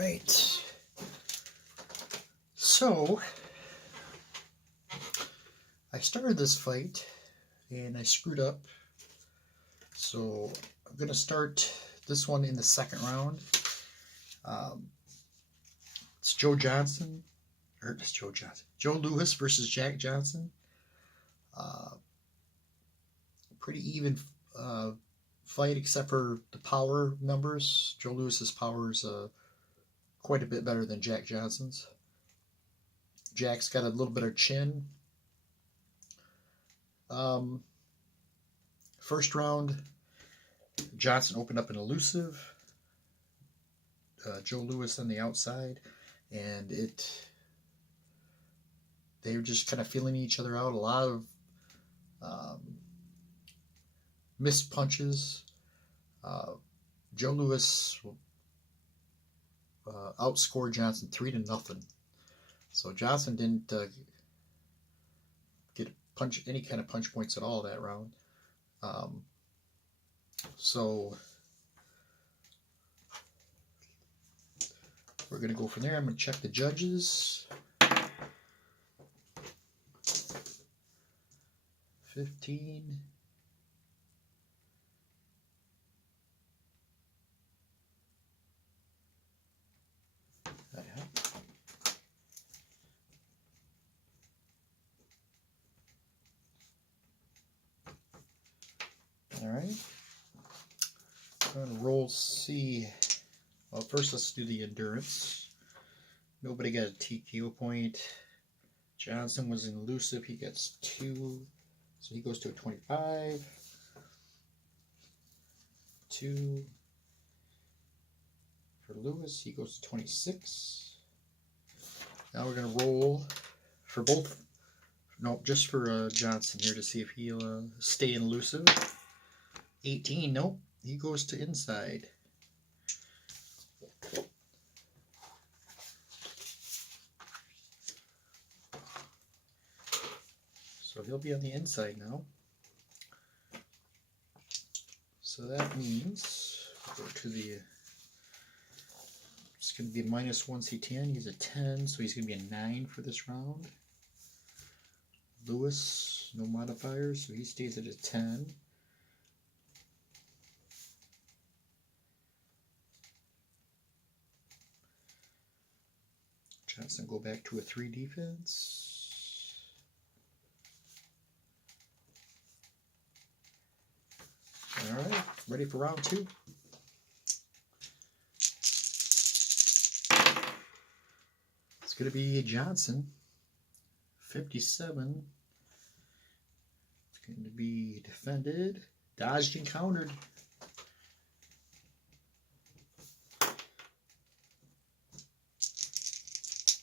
right. So I started this fight and I screwed up. So I'm gonna start this one in the second round. It's Joe Louis versus Jack Johnson. Pretty even fight except for the power numbers. Joe Louis's power is quite a bit better than Jack Johnson's. Jack's got a little bit of chin. First round, Johnson opened up an elusive. Joe Louis on the outside, and they were just kind of feeling each other out. A lot of missed punches. Joe Louis outscored Johnson 3-0. So Johnson didn't get any kind of punch points at all that round. So we're going to go from there. I'm going to check the judges. 15. All right. I'm going to roll C. Well, first let's do the endurance. Nobody got a TKO point. Johnson was elusive. He gets 2. So he goes to a 25. 2. For Louis, he goes to 26. Now we're going to roll for both. No, just for Johnson here to see if he'll stay elusive. 18. Nope. He goes to inside. So he'll be on the inside now. So that means go to the. It's going to be a -1 C10. He's a 10, so he's going to be a 9 for this round. Louis, no modifiers, so he stays at a 10. Johnson go back to a 3 defense. All right, ready for round 2. It's going to be Johnson, 57. It's going to be defended, dodged and countered.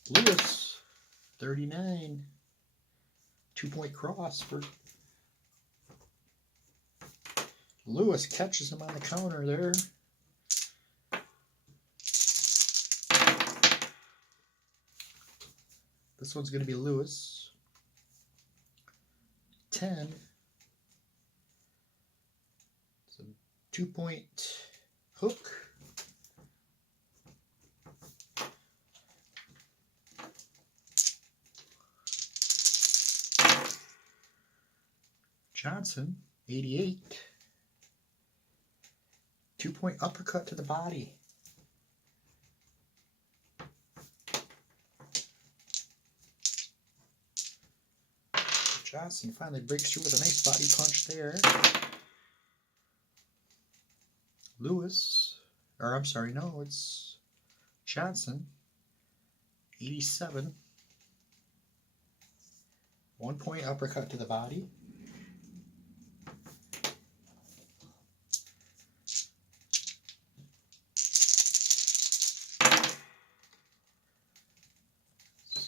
Louis, 39. 2-point cross for Louis. Catches him on the counter there. This one's going to be Louis. 10. It's a 2-point hook. Johnson, 88. 2-point uppercut to the body. Johnson finally breaks through with a nice body punch there. Louis, or I'm sorry, no, it's Johnson, 87. 1-point uppercut to the body.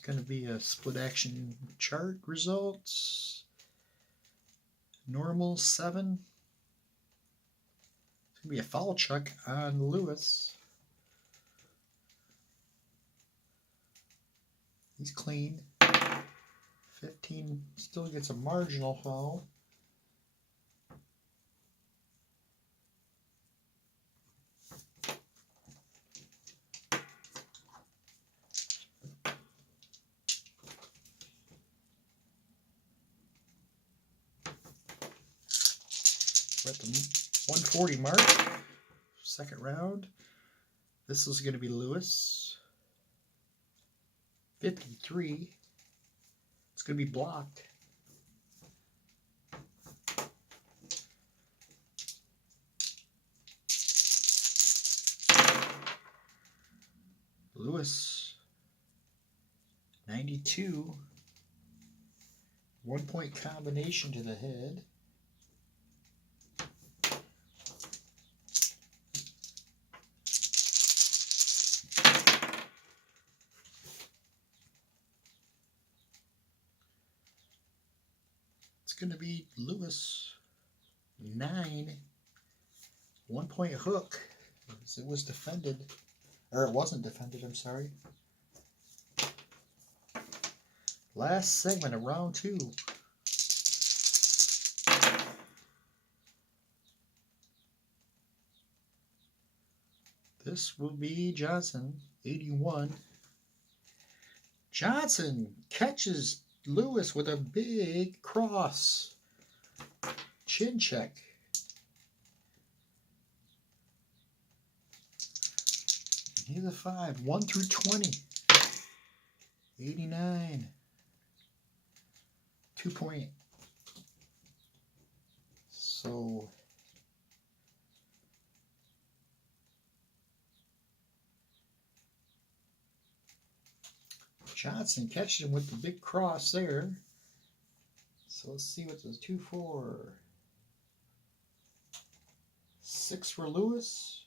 Going to be a split action chart results. Normal 7. It's going to be a foul check on Louis. He's clean. 15 still gets a marginal foul. We're at the 140 mark. Second round. This is going to be Lewis. 53. It's going to be blocked. Lewis. 92. 1 point combination to the head. It's going to be Lewis. 9. 1 point hook. It was defended. Or it wasn't defended, I'm sorry. Last segment of round 2. This will be Johnson, 81. Johnson catches Lewis with a big cross. Chin check. Here's a 5. 1 through 20. 89. 2 point. So Johnson catches him with the big cross there. So let's see what the 2, 4. 6 for Lewis.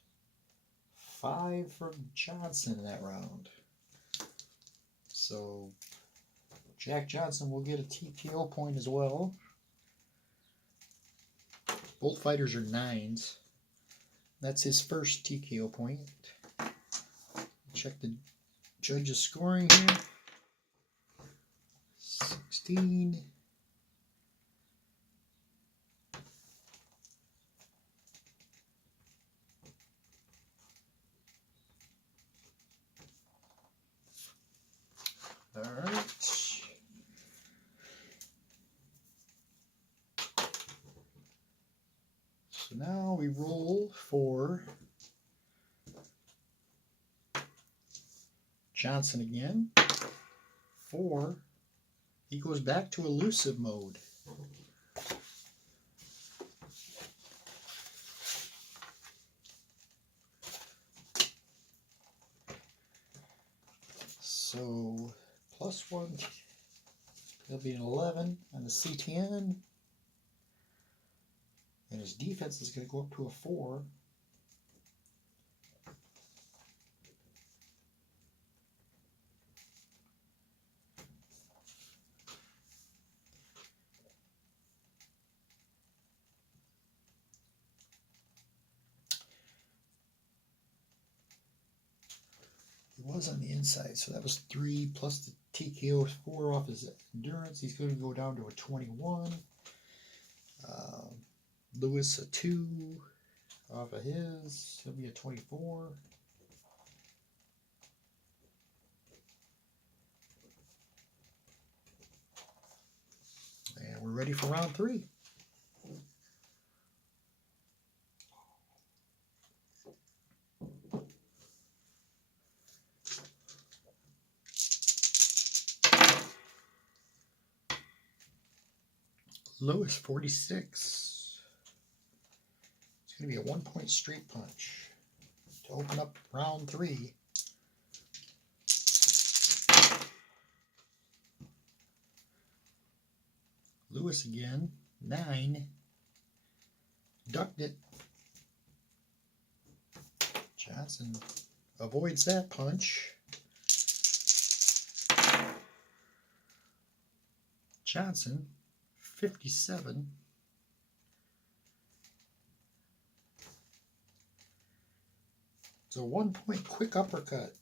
5 for Johnson in that round. So Jack Johnson will get a TKO point as well. Both fighters are 9s. That's his first TKO point. Check the judges' scoring here. 16. All right. So now we roll for Johnson again. 4. He goes back to elusive mode. So +1, it'll be an 11 on the CTN. And his defense is going to go up to a 4. He was on the inside, so that was 3 plus the TKO 4 off his endurance. He's going to go down to a 21. Lewis a 2 off of his. He'll be a 24. And we're ready for round 3. Lewis 46. It's going to be a 1 point straight punch to open up round 3. Lewis again, 9. Ducked it. Johnson avoids that punch. Johnson, 57. It's a 1 point quick uppercut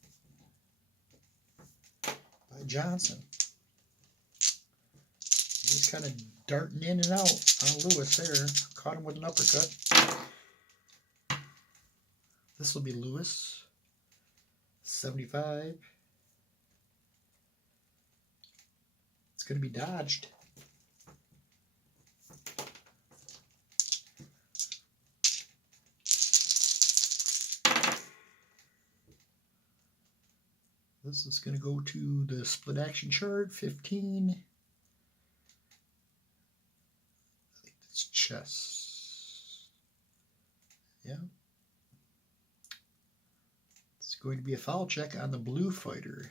by Johnson. He's kind of darting in and out on Lewis there. Caught him with an uppercut. This will be Lewis, 75. It's going to be dodged. This is going to go to the split action chart, 15. I think it's chess. Yeah. It's going to be a foul check on the blue fighter.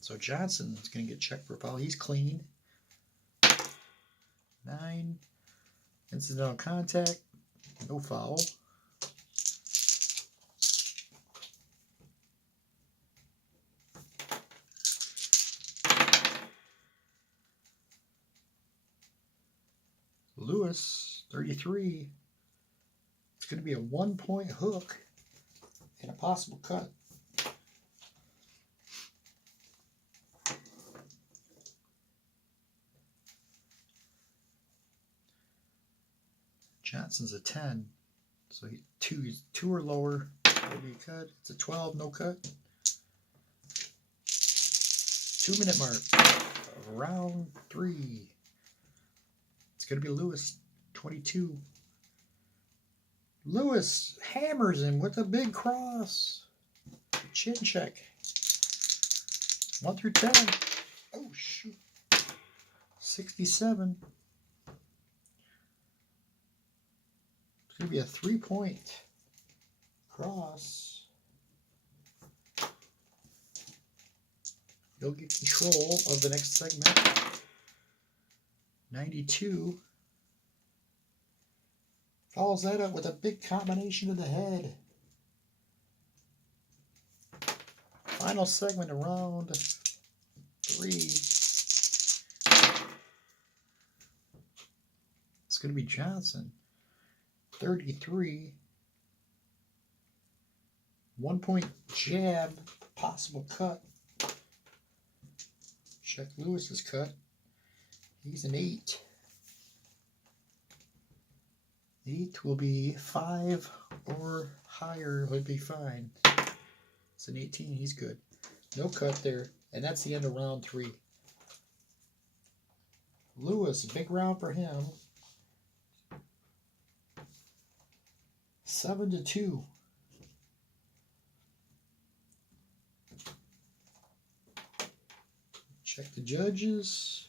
So Johnson is going to get checked for foul. He's clean. 9. Incidental contact. No foul. Lewis, 33. It's going to be a 1-point hook and a possible cut. Johnson's a 10, so he's two or lower. That'll be a cut. It's a 12, no cut. 2-minute mark of round 3. It's going to be Lewis, 22. Lewis hammers him with a big cross. Chin check. 1 through 10. Oh, shoot. 67. It's going to be a 3-point cross. He'll get control of the next segment. 92. Follows that up with a big combination of the head. Final segment of round 3. It's going to be Johnson. 33. 1-point jab, possible cut. Check Lewis's cut. He's an 8. 8 will be 5 or higher, would be fine. It's an 18, he's good. No cut there, and that's the end of round 3. Lewis, big round for him. 7-2. Check the judges.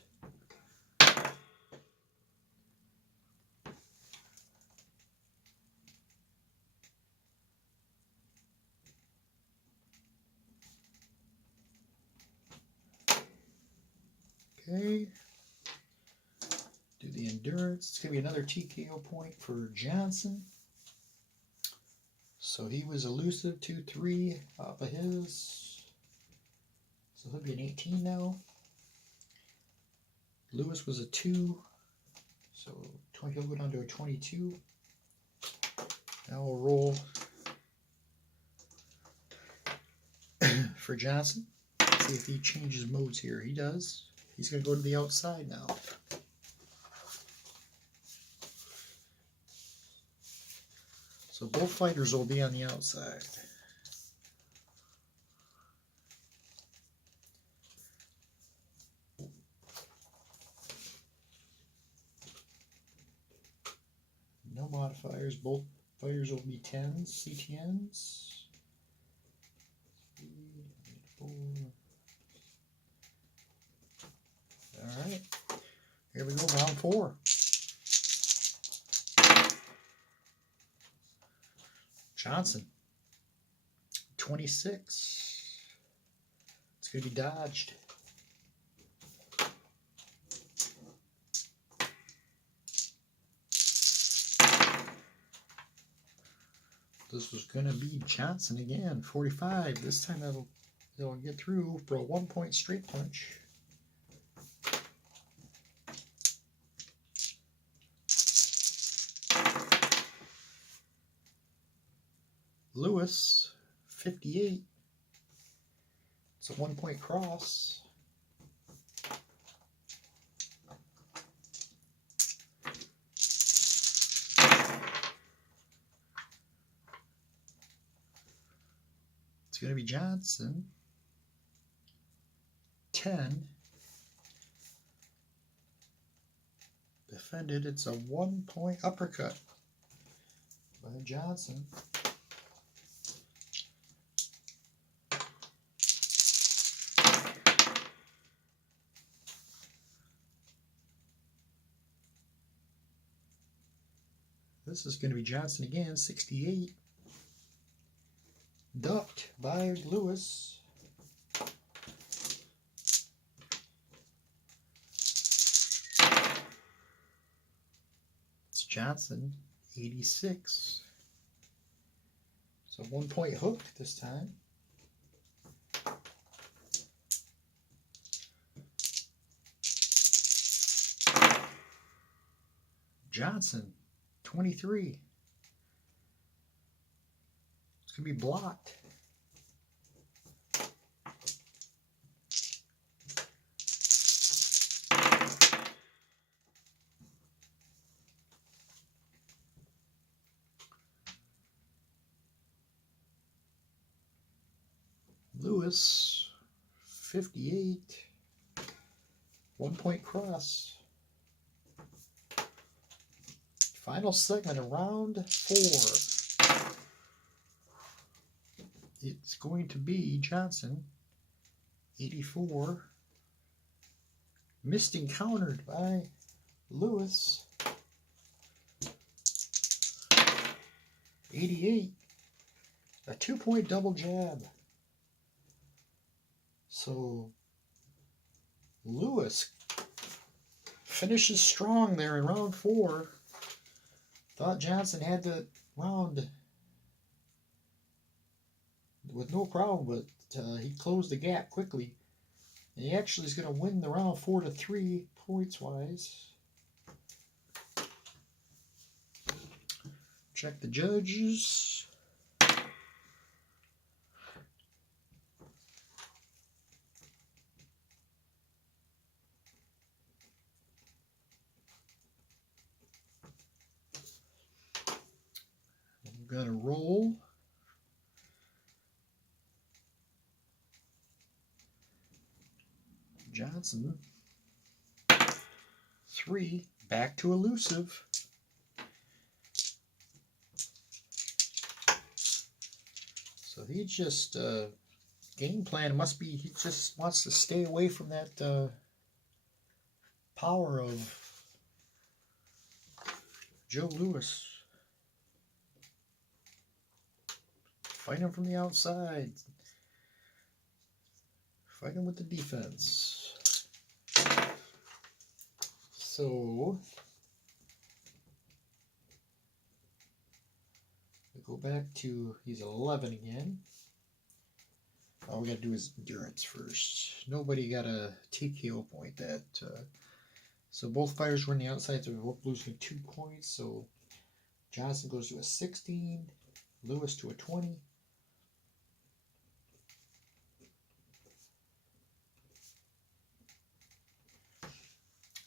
Okay. Do the endurance. It's going to be another TKO point for Johnson. So he was elusive, 2-3 off of his. So he'll be an 18 now. Lewis was a 2. So he'll go down to a 22. Now we'll roll for Johnson. See if he changes modes here. He does. He's going to go to the outside now. So both fighters will be on the outside. No modifiers. Both fighters will be 10s, CTNs. 3, 4. All right. Here we go, round 4. Johnson, 26. It's going to be dodged. This was going to be Johnson again, 45. This time they'll get through for a 1-point straight punch. Lewis, 58. It's a 1-point cross. It's going to be Johnson, 10. Defended. It's a 1-point uppercut by Johnson. This is going to be Johnson again, 68. Ducked by Lewis. It's Johnson, 86. So 1 point hook this time. Johnson, 23. It's going to be blocked. Lewis, 58. 1 point cross. Final segment of round 4. It's going to be Johnson, 84. Missed and countered by Lewis, 88. A 2 point double jab. So Lewis finishes strong there in round 4. Thought Johnson had the round with no problem, but he closed the gap quickly. And he actually is going to win the round 4-3 points wise. Check the judges. I'm going to roll. Johnson, 3, back to elusive. So he just, game plan must be, he just wants to stay away from that power of Joe Lewis. Fight him from the outside. Fight him with the defense. So we go back to, he's 11 again. All we got to do is endurance first. Nobody got a TKO point that. So both fighters were on the outside, so we're both losing 2 points. So Johnson goes to a 16, Lewis to a 20.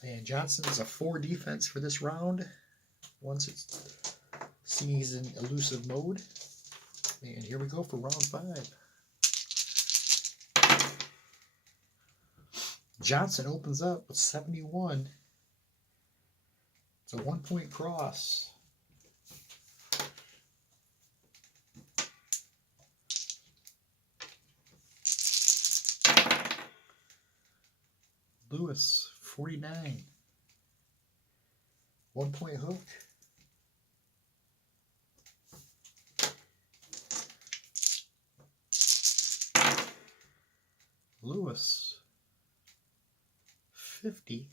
And Johnson is a 4 defense for this round. Once it's seen he's in elusive mode. And here we go for round 5. Johnson opens up with 71. It's a 1 point cross. Lewis, 49. 1 point hook. Lewis, 50.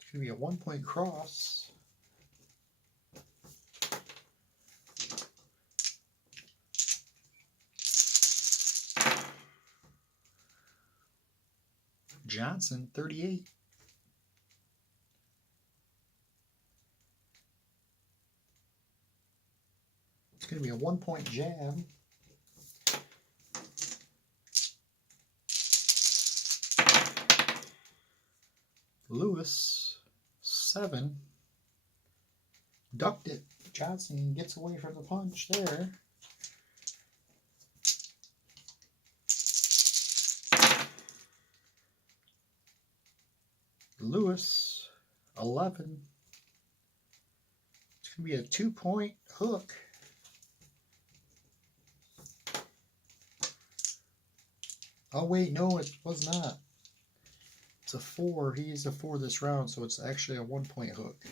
It's going to be a 1 point cross. Johnson, 38. It's going to be a 1 point jab. Lewis, 7. Ducked it. Johnson gets away from the punch there. Lewis, 11. It's going to be a 2 point hook. Oh wait, no, it was not. It's a 4. He used a 4 this round, so it's actually a 1 point hook.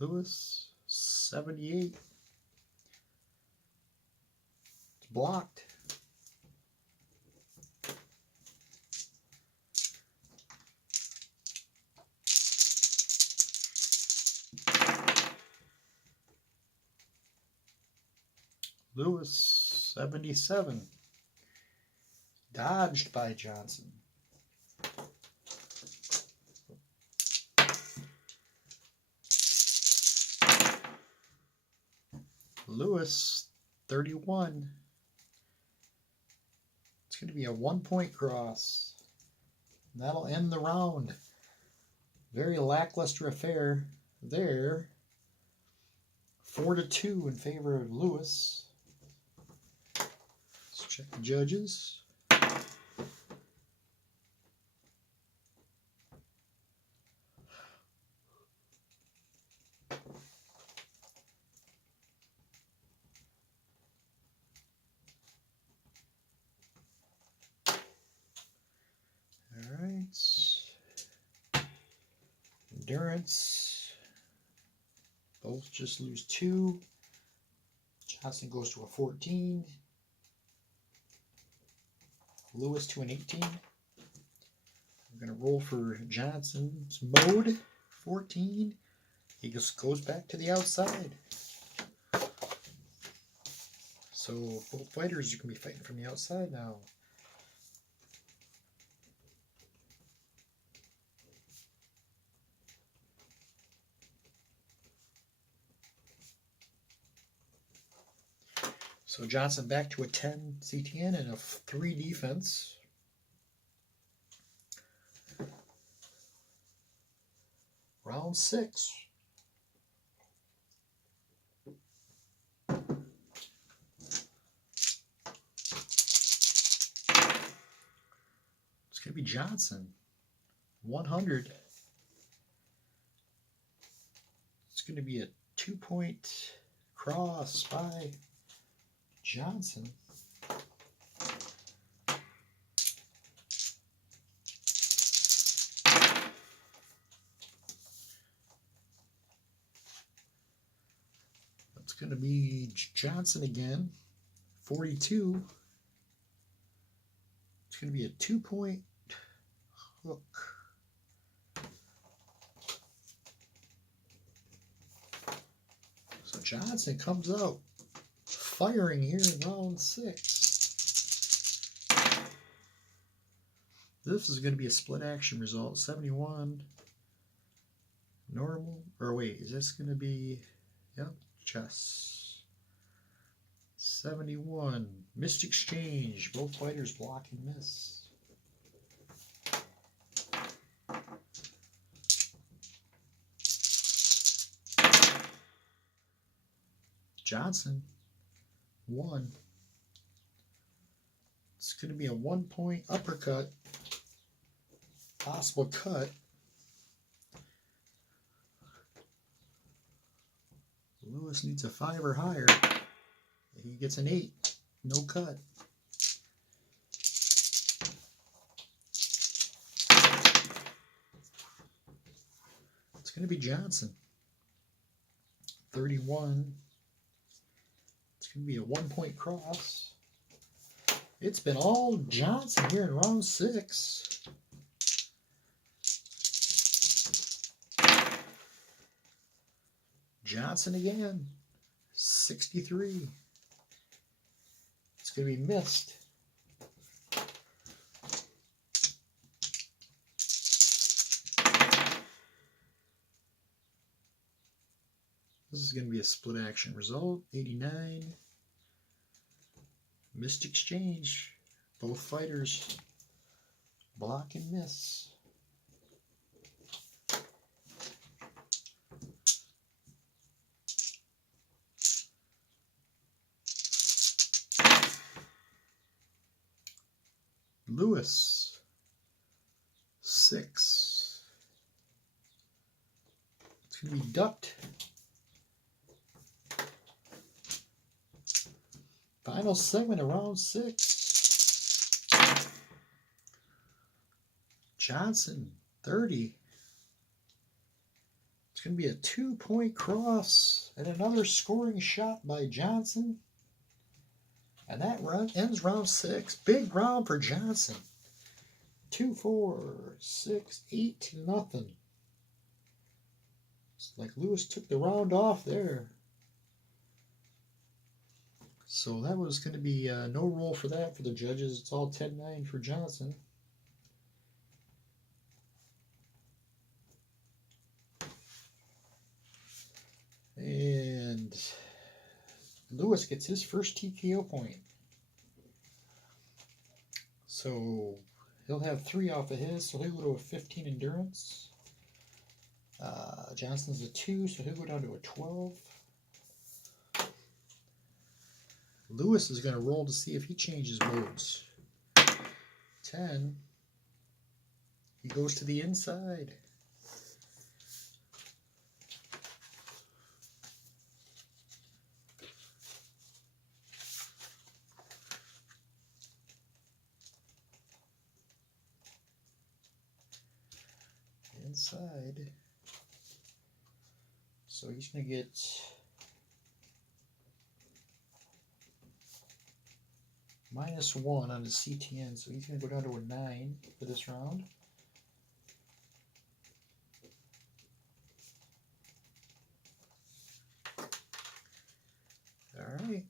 Lewis, 78. It's blocked. Lewis, 77. Dodged by Johnson. Lewis, 31. It's going to be a 1-point cross. And that'll end the round. Very lackluster affair there. 4-2 in favor of Lewis. Let's check the judges. Alright. Endurance. Both just lose 2. Johnson goes to a 14. Lewis to an 18. We're going to roll for Johnson's mode. 14. He just goes back to the outside. So both fighters are going to be fighting from the outside now. So Johnson back to a 10 CTN and a 3 defense. Round 6. It's going to be Johnson. 100. It's going to be a 2-point cross by Johnson. It's going to be Johnson again. 42. It's going to be a 2-point hook. So Johnson comes out firing here in round 6. This is going to be a split action result. 71 normal, or wait, is this going to be, yep, chess. 71 missed exchange. Both fighters block and miss. Johnson 1. It's going to be a 1-point uppercut. Possible cut. Lewis needs a 5 or higher. He gets an 8. No cut. It's going to be Johnson. 31. It's going to be a 1-point cross. It's been all Johnson here in round 6. Johnson again. 63. It's going to be missed. This is going to be a split action result. 89. Missed exchange. Both fighters block and miss. Lewis 6. It's going to be ducked. Final segment of round 6. Johnson 30. It's going to be a 2-point cross and another scoring shot by Johnson. And that ends round 6. Big round for Johnson. 2-4, 6-8 to nothing. It's like Lewis took the round off there. So that was going to be no roll for that for the judges. It's all 10-9 for Johnson. And Lewis gets his first TKO point. So he'll have 3 off of his, so he'll go to a 15 endurance. Johnson's a 2, so he'll go down to a 12. Lewis is going to roll to see if he changes modes. 10. He goes to the inside. Inside. So he's going to get -1 on his CTN, so he's going to go down to a 9 for this round. All right.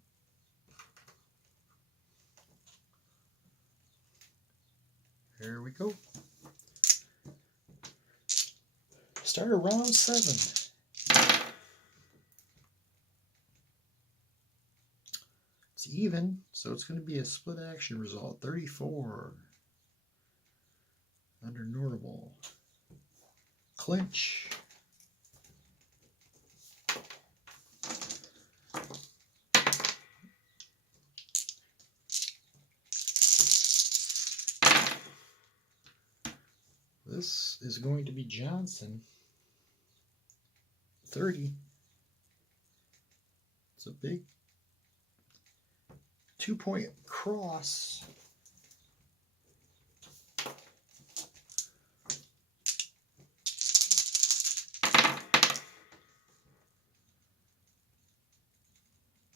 Here we go. Start of round 7. It's even, so it's going to be a split action result. 34 under normal. Clinch. This is going to be Johnson. 30. It's a big 2-point cross.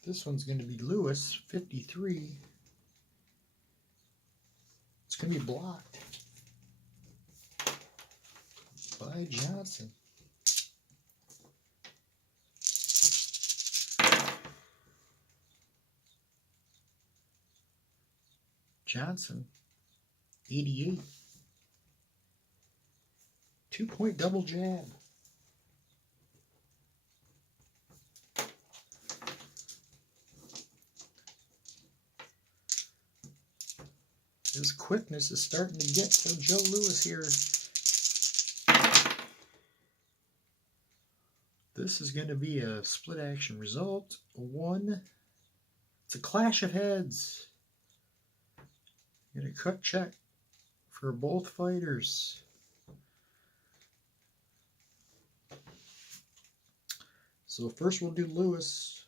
This one's going to be Lewis, 53. It's going to be blocked by Johnson. Johnson, 88. 2-point double jab. His quickness is starting to get to Joe Lewis here. This is going to be a split action result. 1. It's a clash of heads. Going to cut check for both fighters. So first we'll do Lewis.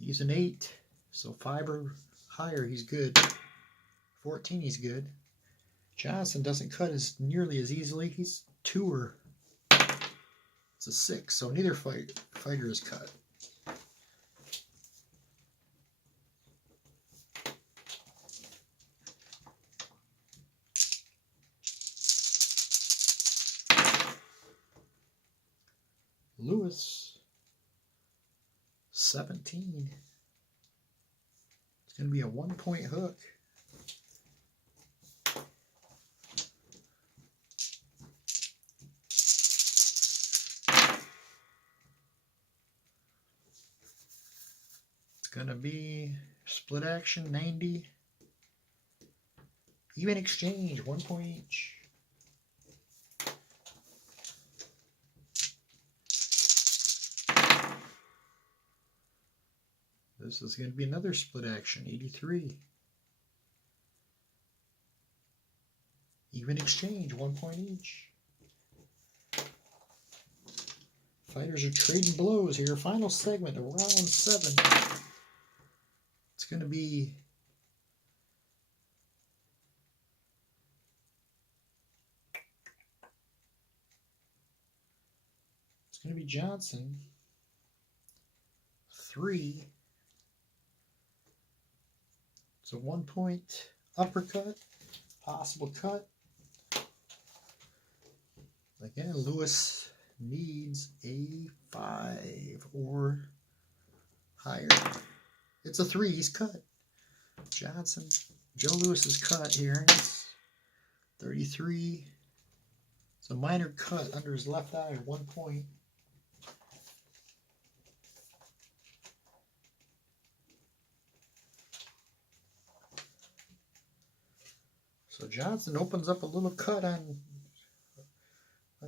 He's an 8, so 5 or higher he's good. 14 he's good. Johnson doesn't cut nearly as easily. He's 2 it's a 6, so neither fighter is cut. Lewis, 17. It's going to be a 1-point hook. It's going to be split action, 90. Even exchange, 1 point each. This is going to be another split action, 83. Even exchange, 1 point each. Fighters are trading blows here. Final segment of round 7. It's going to be going to be Johnson. 3. It's a 1-point uppercut, possible cut. Again, Lewis needs a 5 or higher. It's a 3. He's cut. Johnson, Joe Lewis is cut here. 33. It's a minor cut under his left eye, 1 point. So Johnson opens up a little cut on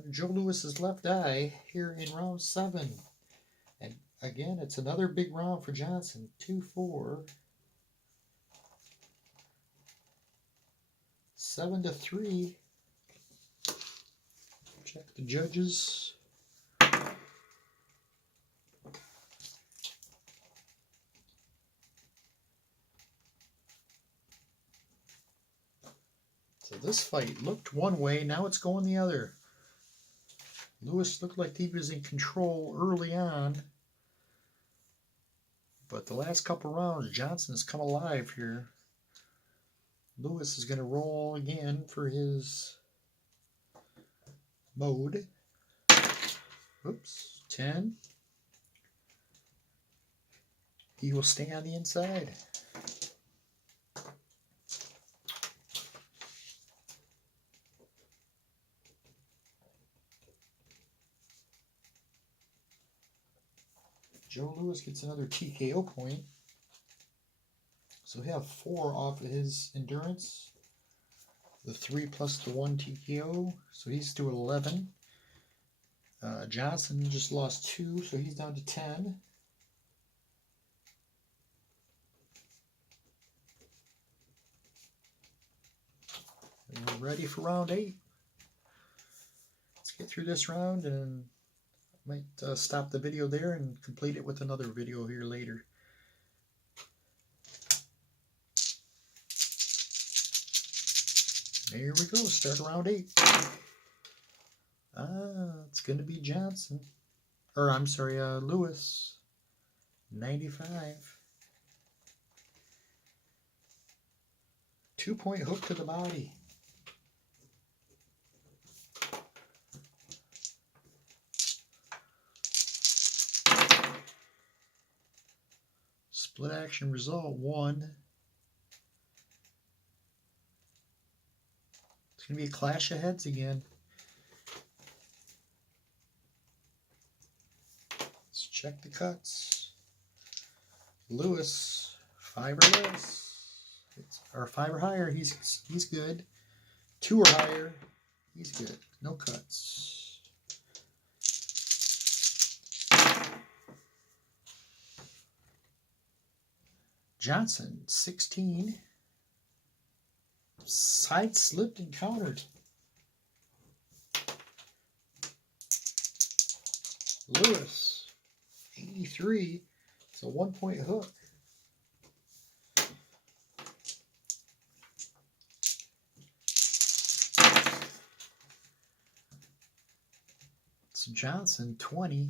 Joe Lewis's left eye here in round 7. And again, it's another big round for Johnson. 2-4. 7-3. Check the judges. So this fight looked one way, now it's going the other. Lewis looked like he was in control early on, but the last couple rounds, Johnson has come alive here. Lewis is going to roll again for his mode. Oops, 10. He will stay on the inside. Joe Lewis gets another TKO point. So he'll have 4 off of his endurance. The 3 plus the 1 TKO. So he's to 11. Johnson just lost 2, so he's down to 10. And we're ready for round 8. Let's get through this round and I might stop the video there and complete it with another video here later. There we go, start round 8. It's going to be Johnson. Or, I'm sorry, Lewis. 95. 2-point hook to the body. Split action result 1. It's going to be a clash of heads again. Let's check the cuts. Lewis, 5 or less. Or 5 or higher, he's good. 2 or higher, he's good. No cuts. Johnson, 16. Side slipped and countered. Lewis, 83. It's a 1-point hook. It's Johnson, 20.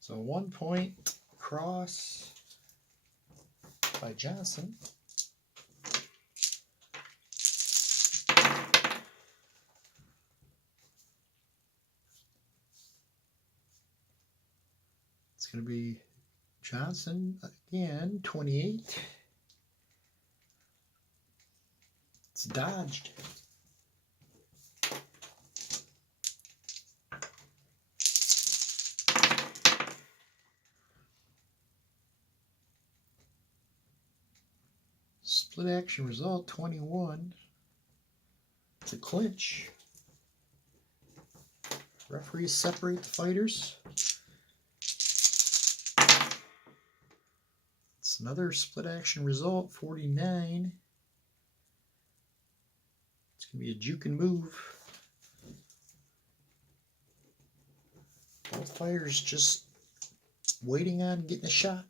So 1-point cross by Johnson. It's going to be Johnson again, 28. It's dodged. Split action result, 21. It's a clinch. Referees separate the fighters. It's another split action result, 49. It's going to be a juke and move. Both fighters just waiting on getting a shot.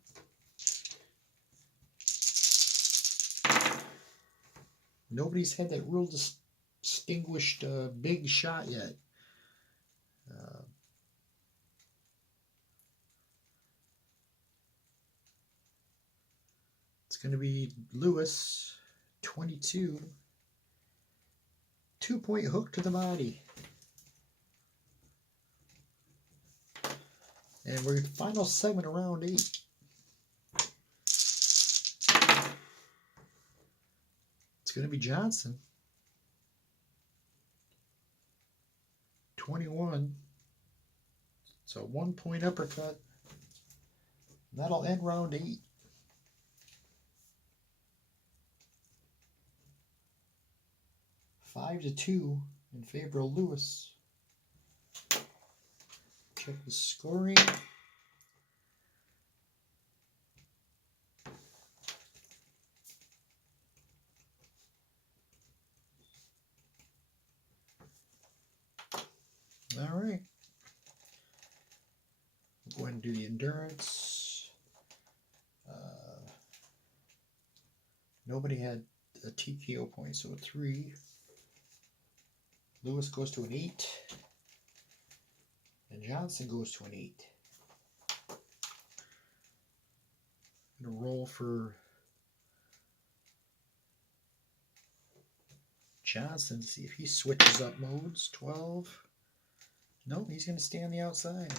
Nobody's had that real distinguished big shot yet. It's going to be Lewis, 22. 2-point hook to the body. And we're final segment of round 8. It's going to be Johnson. 21. So 1-point uppercut. That'll end round 8. 5-2 in favor of Lewis. Check the scoring. All right. We'll go ahead and do the endurance. Nobody had a TKO point, so a 3. Lewis goes to an 8. And Johnson goes to an 8. I'm going to roll for Johnson to see if he switches up modes. 12. Nope, he's going to stay on the outside.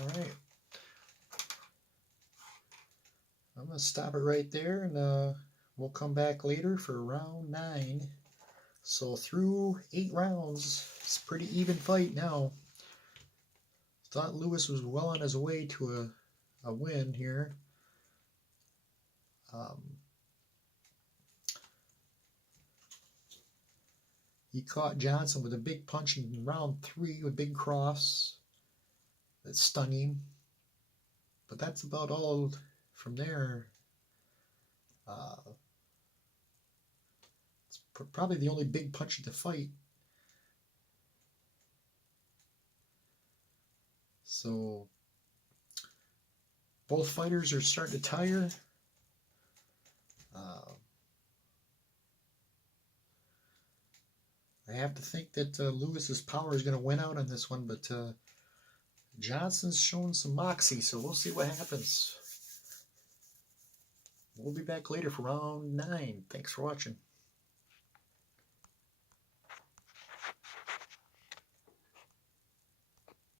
All right. I'm going to stop it right there, and we'll come back later for round 9. So through 8 rounds, it's a pretty even fight now. Thought Lewis was well on his way to a win here. He caught Johnson with a big punch in round 3 with big cross that stung him. But that's about all from there. It's probably the only big punch of the fight. So both fighters are starting to tire. I have to think that Lewis's power is going to win out on this one, but Johnson's showing some moxie, so we'll see what happens. We'll be back later for round 9. Thanks for watching.